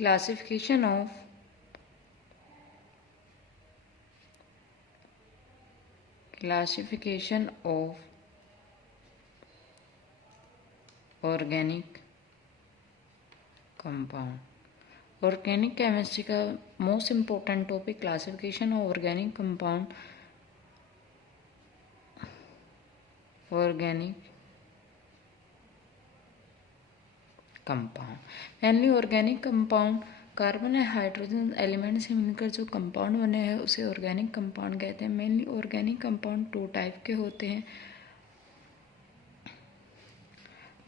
Classification of organic compound. Organic chemistry का most important topic classification of organic compound. Mainly organic compound carbon या hydrogen element से मिलकर जो compound बने हैं उसे ऑर्गेनिक कंपाउंड कहते हैं. मेनली ऑर्गेनिक कंपाउंड 2 टाइप के होते हैं.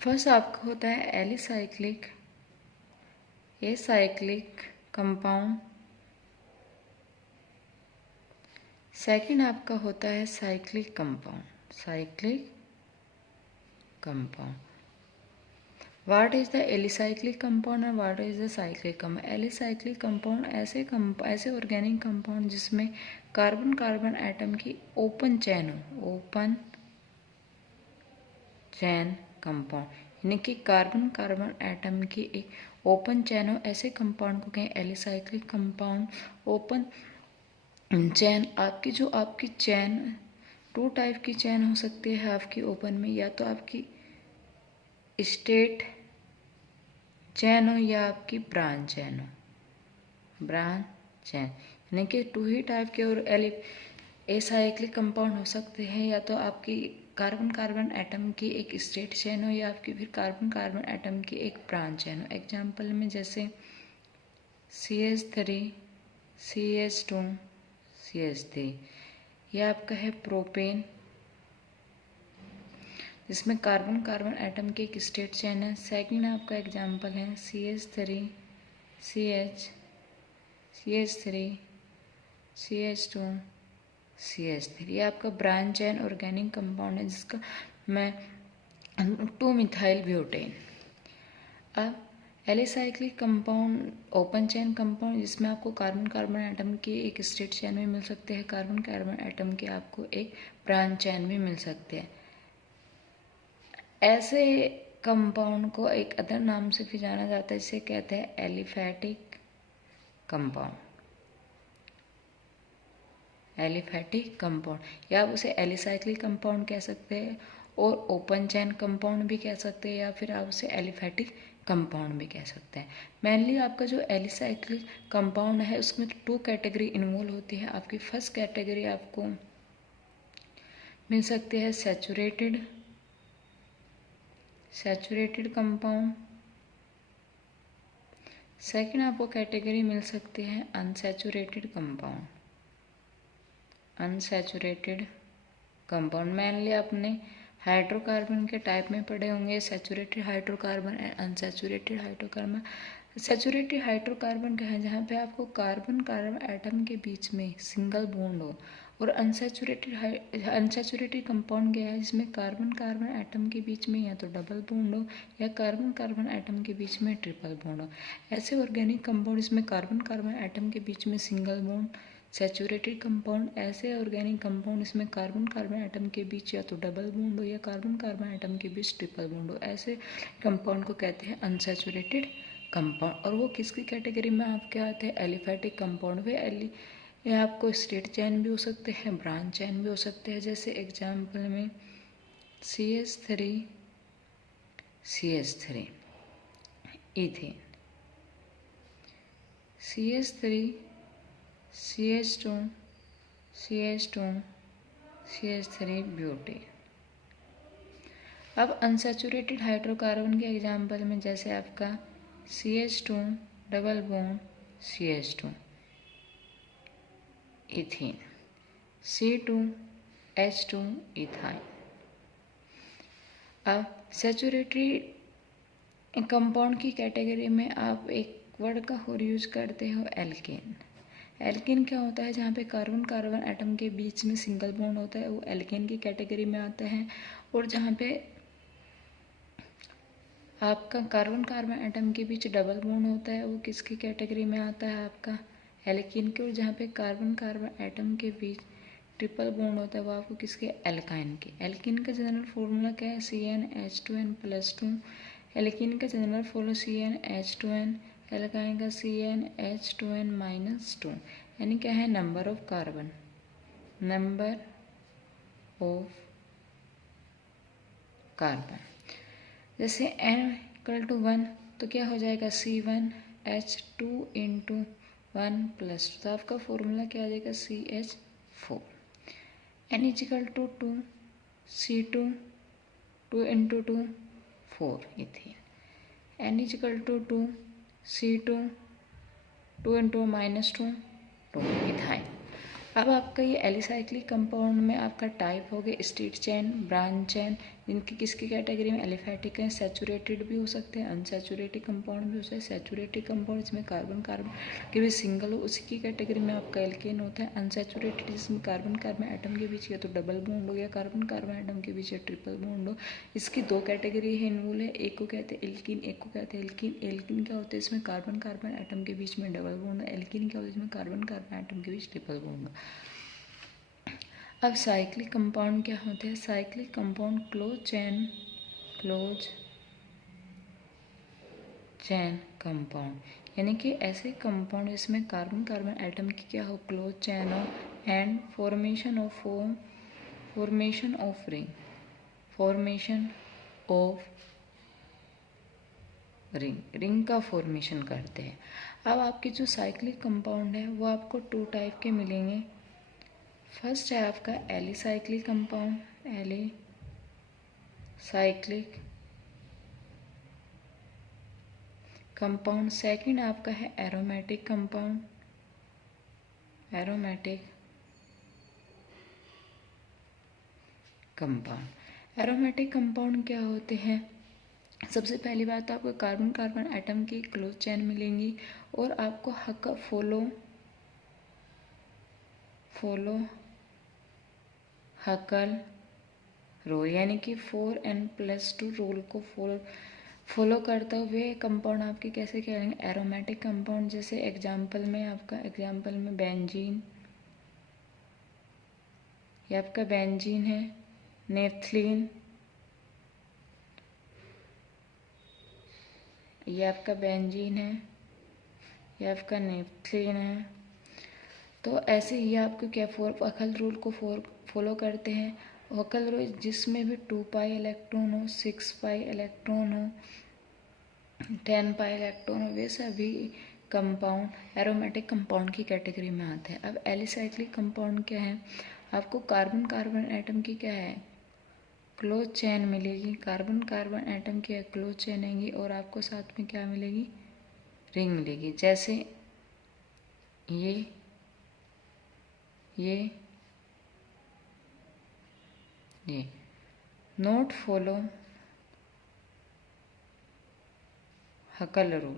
फर्स्ट आपका होता है एलिसाइक्लिक कंपाउंड. सेकंड आपका होता है cyclic compound. What is the alicyclic compound और what is the cyclic compound. Alicyclic compound ऐसे ऑर्गेनिक कंपाउंड जिसमें कार्बन एटम की ओपन चेन कंपाउंड, यानी कि कार्बन एटम की एक ओपन चेन हो, ऐसे कंपाउंड को कहें एलिसाइक्लिक कंपाउंड. ओपन चेन आपकी चेन 2 टाइप की चेन हो सकती है आपकी ओपन में, या तो आपकी स्टेट चेन हो या आपकी ब्रांच चेन यानी कि 2 ही टाइप के और एसाइक्लिक कंपाउंड हो सकते हैं, या तो आपकी कार्बन एटम की एक स्टेट चेन हो या आपकी फिर कार्बन एटम की एक ब्रांच चेन हो. एग्जाम्पल में जैसे CH3 CH2 CH3, यह आपका है प्रोपेन जिसमें कार्बन एटम की एक स्टेट चेन है. सेकंड आपका एग्जाम्पल है CH3 CH2 CH3, ये आपका ब्रांच चेन ऑर्गेनिक कंपाउंड है जिसका मैं 2 मिथाइल ब्यूटेन. अब alicyclic compound open chain compound जिसमें आपको कार्बन एटम की एक स्टेट चेन भी मिल सकते हैं, कार्बन एटम के आपको एक ब्रांच चेन भी मिल सकते हैं. ऐसे कंपाउंड को एक अदर नाम से भी जाना जाता है, जिसे कहते हैं एलिफैटिक कंपाउंड, या आप उसे एलिसाइक्लिक कंपाउंड कह सकते हैं और ओपन चेन कंपाउंड भी कह सकते हैं, या फिर आप उसे एलिफैटिक कंपाउंड भी कह सकते हैं. मेनली आपका जो एलिसाइक्लिक कंपाउंड है उसमें 2 कैटेगरी इन्वॉल्व होती है. आपकी फर्स्ट कैटेगरी आपको मिल सकती है सैचुरेटेड कंपाउंड. सेकंड आपको कैटेगरी मिल सकती है अनसैचुरेटेड कंपाउंड. मेनली आपने हाइड्रोकार्बन के टाइप में पढ़े होंगे, saturated hydrocarbon and unsaturated hydrocarbon. Saturated hydrocarbon क्या है, जहाँ पे आपको कार्बन एटम के बीच में सिंगल बॉन्ड हो, और अनसैचुरेटेड कंपाउंड क्या है जिसमें कार्बन एटम के बीच में या तो डबल बॉन्ड हो या कार्बन एटम के बीच में ट्रिपल बॉन्ड हो. ऐसे ऑर्गेनिक कंपाउंड जिसमें कार्बन एटम के बीच में सिंगल बॉन्ड सैचुरेटेड कंपाउंड. ऐसे ऑर्गेनिक कंपाउंड इसमें कार्बन एटम के बीच या तो डबल बॉन्ड हो या कार्बन एटम के बीच ट्रिपल बॉन्ड हो. ऐसे कंपाउंड को कहते हैं अनसैचुरेटेड कंपाउंड. और वो किसकी कैटेगरी में आपके आते हैं, एलिफैटिक कंपाउंड. वे ये आपको स्टेट चेन भी हो सकते हैं, ब्रांच चेन भी हो सकते हैं. जैसे एग्जाम्पल में CH3 ethane, CH3 CH3 butane. अब अनसैचुरेटेड हाइड्रोकार्बन के एग्जाम्पल में जैसे आपका CH2 double bond CH2 ethane, C2H2 ethyne. अब सैचुरेटेड कंपाउंड की कैटेगरी में आप एक वर्ड का और यूज करते हो एल्केन. एल्केन क्या होता है, जहाँ पे कार्बन एटम के बीच में सिंगल बॉन्ड होता है वो एल्केन की कैटेगरी में आता है. और जहाँ पे आपका कार्बन एटम के बीच डबल बॉन्ड होता है वो किसकी कैटेगरी में आता है, आपका एल्कीन के. और जहाँ पे कार्बन एटम के बीच ट्रिपल बॉन्ड होता है वो आपको किसके, एल्काइन के. एल्कीन का जनरल फॉर्मूला क्या है, CnH2n+2. एल्कीन का जनरल फॉर्मूला CnH2n. क्या लगाएगा CnH2n-2 यानी क्या है number of carbon, number of carbon. जैसे n=1 तो क्या हो जाएगा C1H2 × 1+2 तो आपका फॉर्मूला क्या आ जाएगा CH4। n=2 C2 2 × 2 4 ethane. n=2 C2 2 × -2 2 ethyne. अब आपका ये एलिसाइक्लिक कंपाउंड में आपका टाइप हो गया स्ट्रेट चेन, ब्रांच चेन, जिनकी किसकी कैटेगरी में एलिफैटिक है, सैचुरेटेड भी हो सकते हैं, अनसैचुरेटेड कंपाउंड भी हो सकते हैं। सैचुरेटेड कंपाउंड जिसमें कार्बन कार्बन के भी सिंगल हो उसी की कैटेगरी में आपका एल्केन होता है। अनसैचुरेटेड जिसमें कार्बन कार्बन एटम के बीच या तो डबल बॉन्ड हो या कार्बन कार्बन एटम के बीच या ट्रिपल बॉन्ड हो। इसकी दो कैटेगरी है इन्वॉल्व है, एक को कहते हैं एल्कीन, एक को कहते हैं एल्कीन। एल्कीन क्या होता है इसमें कार्बन कार्बन एटम के बीच में डबल बॉन्ड, एल्कीन क्या होता है इसमें कार्बन कार्बन एटम के बीच ट्रिपल बॉन्ड। अब साइक्लिक कंपाउंड क्या होते हैं, cyclic compound close chain compound यानी कि ऐसे कंपाउंड जिसमें कार्बन कार्बन एटम की क्या हो क्लोज चेन हो एंड फॉर्मेशन ऑफ रिंग का फॉर्मेशन करते हैं। अब आपके जो साइक्लिक कंपाउंड है वो आपको 2 टाइप के मिलेंगे। फर्स्ट है आपका alicyclic compound, alicyclic compound. Second आपका है aromatic compound, aromatic compound. Aromatic compound क्या होते हैं, सबसे पहली बात तो आपको कार्बन कार्बन एटम की क्लोज चेन मिलेंगी और आपको हक फॉलो हकल रोल यानी कि 4n+2 रोल को फॉलो करता हुए कंपाउंड आपके कैसे कहेंगे एरोमेटिक कंपाउंड। जैसे एग्जाम्पल में बेंजीन, ये आपका बेंजीन है, नेफ्थलीन, ये आपका बेंजीन है, ये आपका नेफ्थलीन है। तो ऐसे ही आपको क्या हकल रूल को फॉलो करते हैं। हकल रूल जिसमें भी 2 पाई इलेक्ट्रॉन हो, 6 पाई इलेक्ट्रॉन हो, 10 पाई इलेक्ट्रॉन हो, वे सभी कंपाउंड एरोमेटिक कंपाउंड की कैटेगरी में आते हैं। अब एलिसाइक्लिक कंपाउंड क्या है, आपको कार्बन कार्बन एटम की क्या है क्लोज चेन मिलेगी, कार्बन कार्बन एटम की क्लोज चेन आएंगी और आपको साथ में क्या मिलेगी रिंग मिलेगी। जैसे ये नोट फॉलो हकल रूल,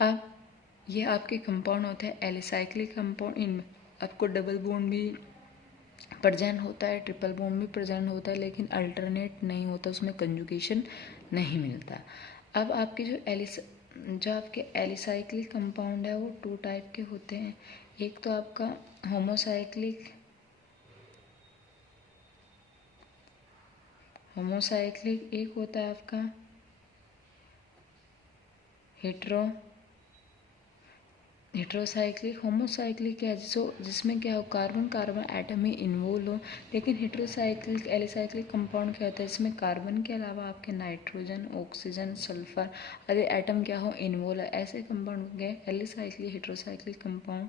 अब ये आपके कंपाउंड होते हैं एलिसाइक्लिक कंपाउंड। इनमें आपको डबल बॉन्ड भी प्रेजेंट होता है, ट्रिपल बॉन्ड भी प्रेजेंट होता है, लेकिन अल्टरनेट नहीं होता, उसमें कंजुगेशन नहीं मिलता। अब आपके जो आपके एलिसाइक्लिक कंपाउंड है वो 2 टाइप के होते हैं। एक तो आपका होमोसाइक्लिक एक होता है आपका हेट्रोसाइक्लिक। होमोसाइक्लिक क्या है जिसमें क्या हो कार्बन कार्बन एटम ही इन्वॉल्व हो, लेकिन हेट्रोसाइक्लिक एलिसाइक्लिक कंपाउंड क्या होता है इसमें कार्बन के अलावा आपके नाइट्रोजन, ऑक्सीजन, सल्फर आदि एटम क्या हो इन्वॉल्व है। ऐसे कंपाउंड हो गए एलिसाइक्लिक हेट्रोसाइक्लिक कंपाउंड।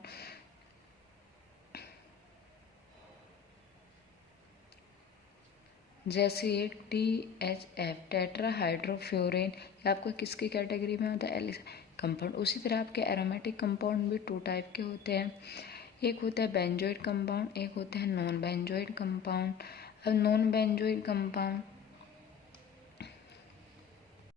जैसे ये THF टेट्राहाइड्रोफ्लोरेन, ये आपको किसकी कैटेगरी में होता है कंपाउंड। उसी तरह आपके एरोमेटिक कंपाउंड भी 2 टाइप के होते हैं। एक होता है बेंजोइड कंपाउंड, एक होता है नॉन बेंजोइड कंपाउंड। अब नॉन बेंजोइड कंपाउंड